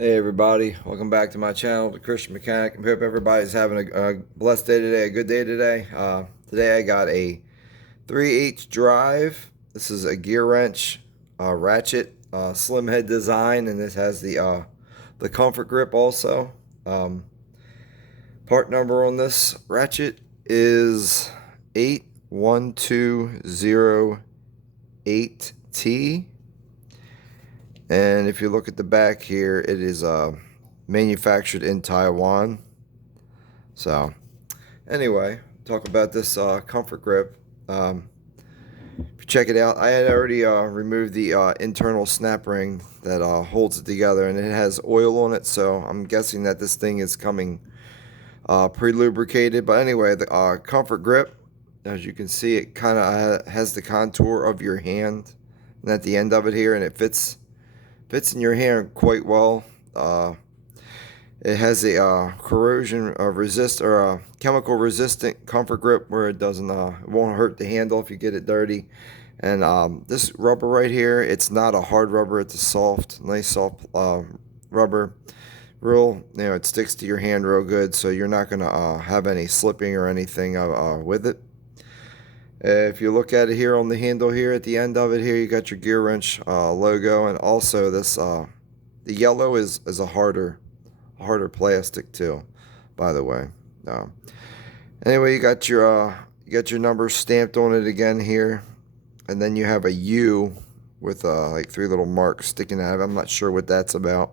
Hey everybody, welcome back to my channel, The Christian Mechanic. I hope everybody's having a blessed day today, a good day today. Today I got a 3/8 drive. This is a Gearwrench ratchet, slim head design, and this has the comfort grip also. Part number on this ratchet is 81208T. And if you look at the back here, it is manufactured in Taiwan. So, anyway, talk about this comfort grip. If you check it out, I had already removed the internal snap ring that holds it together, and it has oil on it. So I'm guessing that this thing is coming pre-lubricated. But anyway, the comfort grip, as you can see, it kind of has the contour of your hand, and at the end of it here, and it fits in your hand quite well. It has a corrosion resist or a chemical resistant comfort grip where it doesn't it won't hurt the handle if you get it dirty. And this rubber right here, it's not a hard rubber, it's a soft, nice soft rubber. It sticks to your hand real good, so you're not gonna have any slipping or anything with it. If you look at it here on the handle here, at the end of it here, you got your Gearwrench logo, and also this the yellow is a harder plastic too, by the way. Anyway, you got your numbers stamped on it again here, and then you have a U with like 3 little marks sticking out of it. I'm not sure what that's about.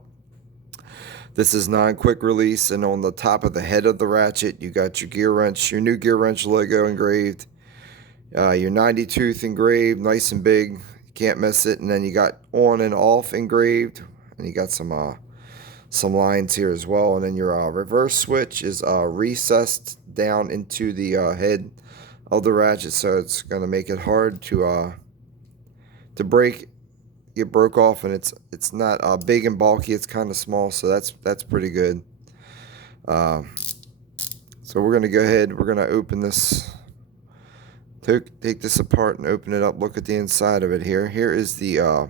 This is non-quick release, and on the top of the head of the ratchet, you got your Gearwrench, your new Gearwrench logo engraved. Your 90 tooth engraved, nice and big. You can't miss it. And then you got on and off engraved, and you got some lines here as well. And then your reverse switch is recessed down into the head of the ratchet, so it's going to make it hard to get broke off. And it's not big and bulky. It's kind of small, so that's pretty good. So we're going to go ahead. We're going to open this. Take this apart and open it up. Look at the inside of it here. Here is the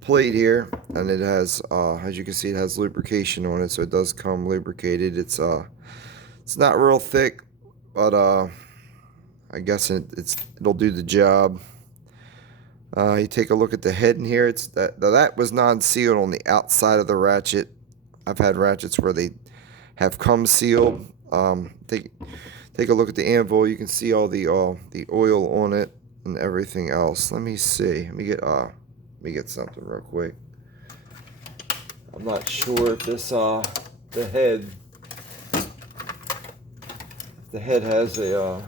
plate here, and it has, as you can see, it has lubrication on it, so it does come lubricated. It's not real thick, but I guess it'll do the job. You take a look at the head in here. It's that was non-sealed on the outside of the ratchet. I've had ratchets where they have come sealed. Take a look at the anvil. You can see all the oil on it and everything else. Let me see. Let me get something real quick. I'm not sure if this the head has a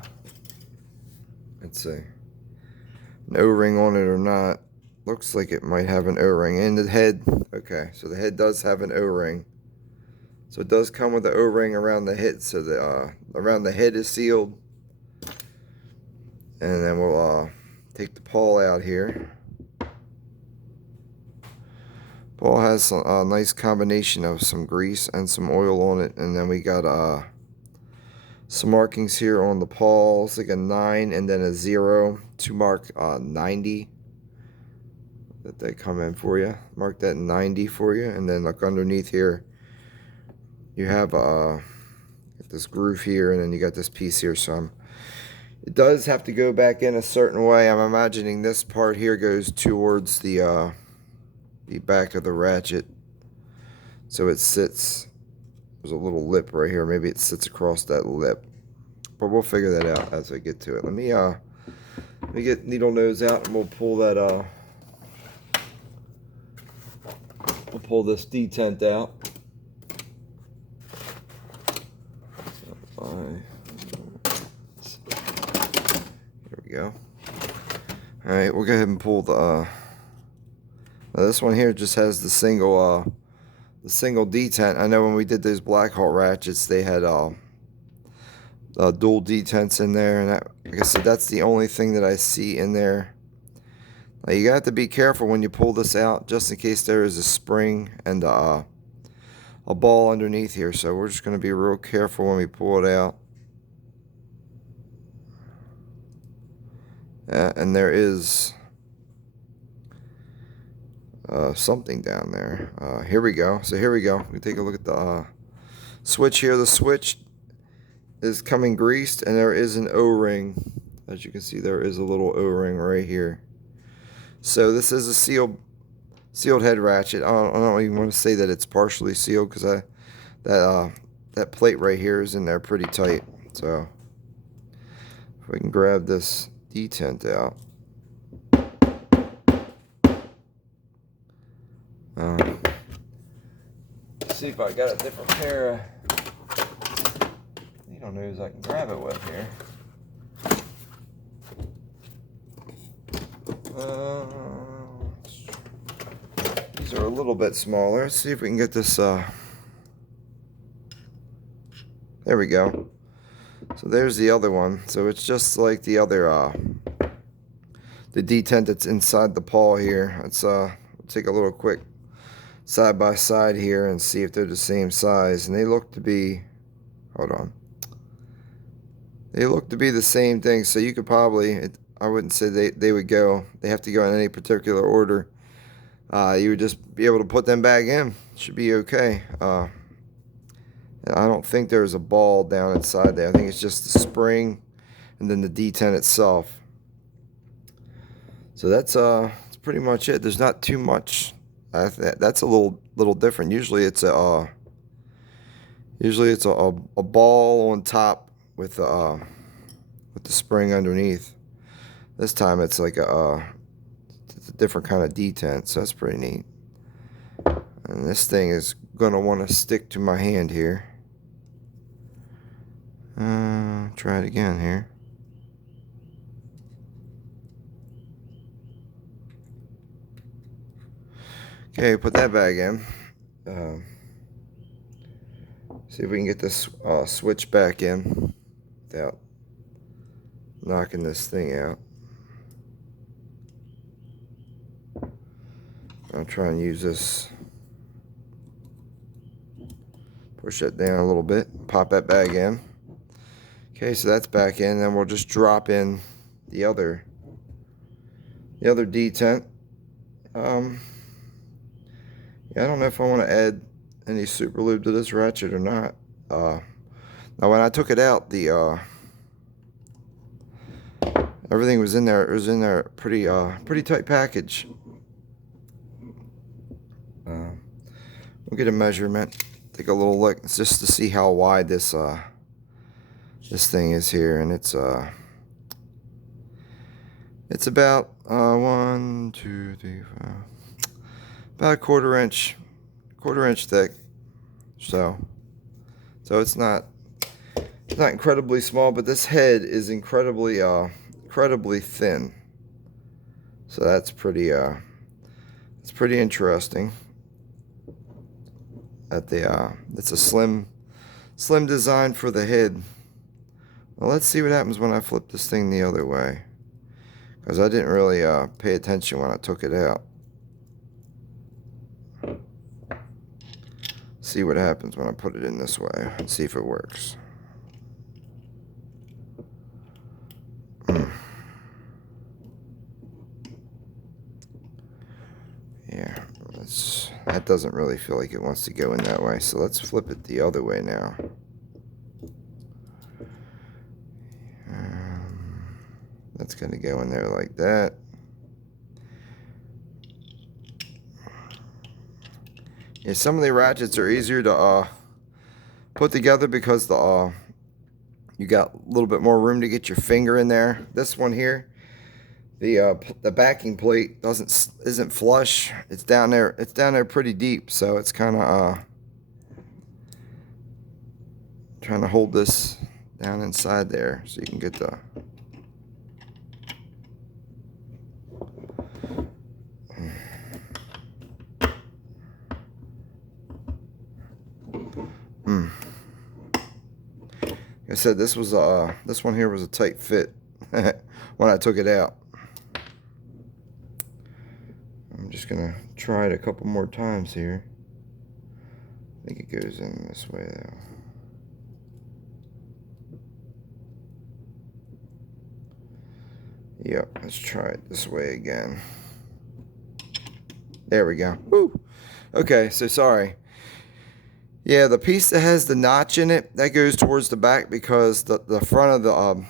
let's see, an O-ring on it or not. Looks like it might have an O-ring. And the head, okay, so the head does have an O-ring. So it does come with an O-ring around the head, so the around the head is sealed. And then we'll take the pawl out here. Pawl has a nice combination of some grease and some oil on it, and then we got some markings here on the pawl. It's like a 9 and then a 0 to mark 90. That they come in for you. Mark that 90 for you, and then look underneath here. You have this groove here, and then you got this piece here. So it does have to go back in a certain way. I'm imagining this part here goes towards the back of the ratchet, so it sits. There's a little lip right here. Maybe it sits across that lip, but we'll figure that out as I get to it. Let me get needle nose out, and we'll pull that. We'll pull this detent out. There we go. Alright, we'll go ahead and pull the this one here just has the single detent. I know when we did those Black Hawk ratchets, they had dual detents in there, and like I said, that's the only thing that I see in there. Now, you got to be careful when you pull this out, just in case there is a spring and a ball underneath here. So we're just going to be real careful when we pull it out. And there is something down there. Here we go. So here we go. We take a look at the switch here. The switch is coming greased, and there is an O-ring. As you can see, there is a little O-ring right here. So this is a sealed head ratchet. I don't even want to say that it's partially sealed, because that plate right here is in there pretty tight. So if we can grab this detent out. See if I got a different pair of needle nose I can grab it with here. These are a little bit smaller. Let's see if we can get this. There we go. So there's the other one. So it's just like the other, the detent that's inside the paw here. Let's take a little quick side by side here and see if they're the same size. And they look to be, hold on. They look to be the same thing. So you could probably, I wouldn't say they would go, they have to go in any particular order. You would just be able to put them back in. Should be okay. I don't think there's a ball down inside there. I think it's just the spring and then the detent itself. So that's pretty much it. There's not too much. That's a little different. Usually it's a ball on top with the spring underneath. This time it's like it's a different kind of detent, so that's pretty neat. And this thing is gonna want to stick to my hand here. Try it again here. Okay, put that back in. See if we can get this switch back in without knocking this thing out. I'll try and use this. Push that down a little bit. Pop that back in. Okay, so that's back in. Then we'll just drop in the other detent. Yeah, I don't know if I want to add any super lube to this ratchet or not. Now when I took it out, the everything was in there. It was in there pretty tight package. We'll get a measurement. Take a little look just to see how wide this thing is here, and it's about 1, 2, 3, 4, about a quarter inch thick. So it's not incredibly small, but this head is incredibly thin. So that's pretty interesting. It's a slim design for the head. Well, let's see what happens when I flip this thing the other way, because I didn't really pay attention when I took it out. See what happens when I put it in this way and see if it works. Yeah, that doesn't really feel like it wants to go in that way, so let's flip it the other way now. That's going to go in there like that. Yeah, some of the ratchets are easier to put together because you got a little bit more room to get your finger in there. This one here, the backing plate isn't flush. It's down there. It's down there pretty deep, so it's kind of trying to hold this down inside there so you can get the. Like I said, this one here was a tight fit when I took it out. I'm just gonna try it a couple more times here. I think it goes in this way though. Yep, let's try it this way again. There we go. Woo. Okay, so sorry. Yeah, the piece that has the notch in it, that goes towards the back because the front of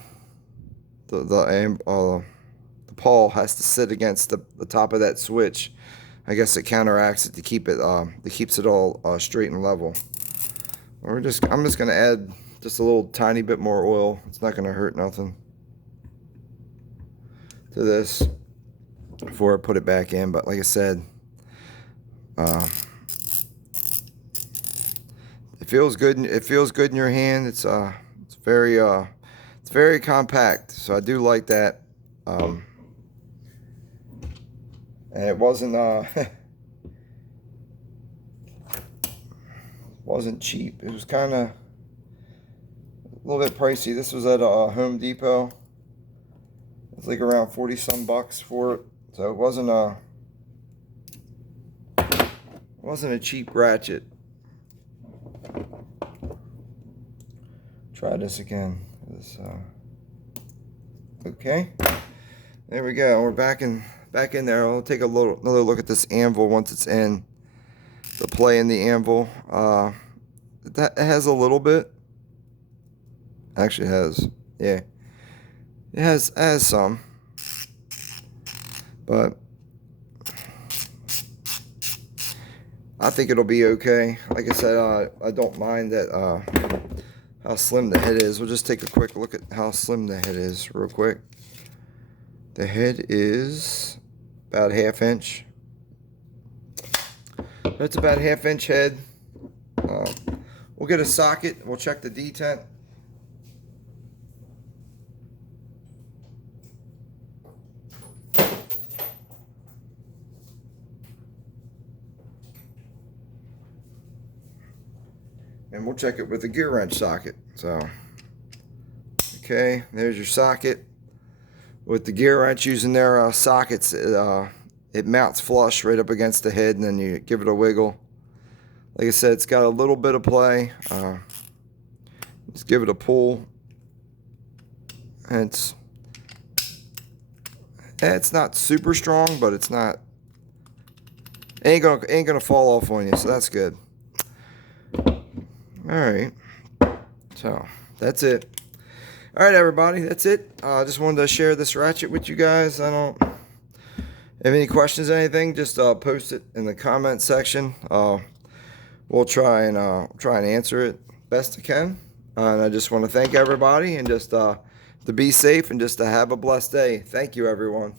the pawl has to sit against the top of that switch. I guess it counteracts it to keep it it keeps it all straight and level. I'm just gonna add just a little tiny bit more oil. It's not gonna hurt nothing to this before I put it back in. But like I said, it feels good. It feels good in your hand. It's very compact. So I do like that. And it wasn't wasn't cheap. It was kind of a little bit pricey. This was at Home Depot. It's like around 40 some bucks for it. So it wasn't a cheap ratchet. Try this again. Okay. There we go. We're back in there. I'll take another look at this anvil once it's in. The play in the anvil. It has a little bit. Actually, it has. Yeah. It has some. But I think it'll be okay. Like I said, I don't mind that how slim the head is. We'll just take a quick look at how slim the head is real quick. The head is about 1/2 inch. That's about 1/2 inch head. We'll get a socket. We'll check the detent. And we'll check it with the Gearwrench socket. So, okay, there's your socket. With the Gearwrench using their sockets, it mounts flush right up against the head, and then you give it a wiggle. Like I said, it's got a little bit of play. Just give it a pull. And it's not super strong, but it's not. Ain't gonna fall off on you, so that's good. Alright, so that's it. Alright, everybody, that's it. I just wanted to share this ratchet with you guys. I don't have any questions or anything, just post it in the comment section. We'll try and answer it best I can. And I just want to thank everybody and just to be safe and just to have a blessed day. Thank you, everyone.